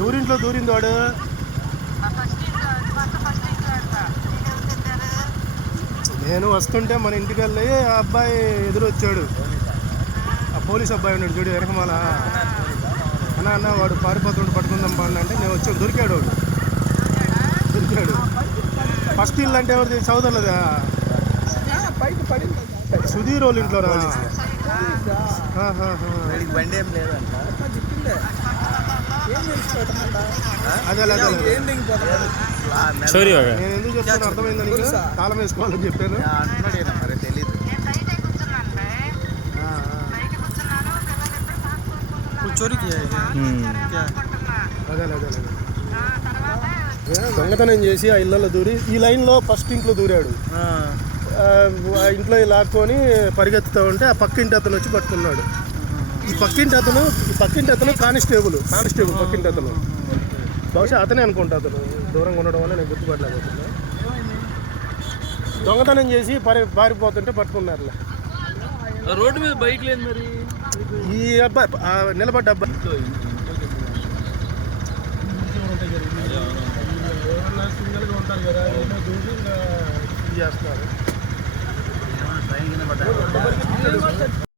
ఎవరింట్లో దూరింది వాడు? నేను వస్తుంటే మన ఇంటికి వెళ్ళి ఆ అబ్బాయి ఎదురొచ్చాడు. ఆ పోలీస్ అబ్బాయి ఉన్నాడు చూడు వెనకమాల. అన్న వాడు పారిపోతుండే పట్టుకుందాం బాగా అంటే నేను వచ్చాను. దొరికాడు వాడు, దొరికాడు. ఫస్ట్ ఇల్లు అంటే ఎవరిది? చౌదరులదా? సుధీర్ వాళ్ళ ఇంట్లో రా. బండి ఏం లేదంట. అదే నేను ఎందుకు చెప్తాను అర్థమైందని తాళం వేసుకోవాలని చెప్పాను. మరి తెలీదు. దొంగతనం చేసి ఆ ఇళ్ళలో దూరి ఈ లైన్లో ఫస్ట్ ఇంట్లో దూరాడు. ఆ ఇంట్లో లాక్కొని పరిగెత్తుతూ ఉంటే ఆ పక్కింటి అతను వచ్చి పట్టుకున్నాడు. ఈ పక్కింటి అతను కానిస్టేబుల్ పక్కింటి అతను. బహుశా అతనే అనుకుంటా. అతను దూరంగా ఉండడం వల్ల నేను గుర్తుపట్టలేకపోతున్నా. దొంగతనం చేసి పారిపోతుంటే పట్టుకున్నారులే. రోడ్డు మీద బైక్ లేదు మరి. ఈ అబ్బాయి నిలబడ్డ అబ్బాయి సింగల్గా ఉంటారు కదా, దూసి చేస్తారు.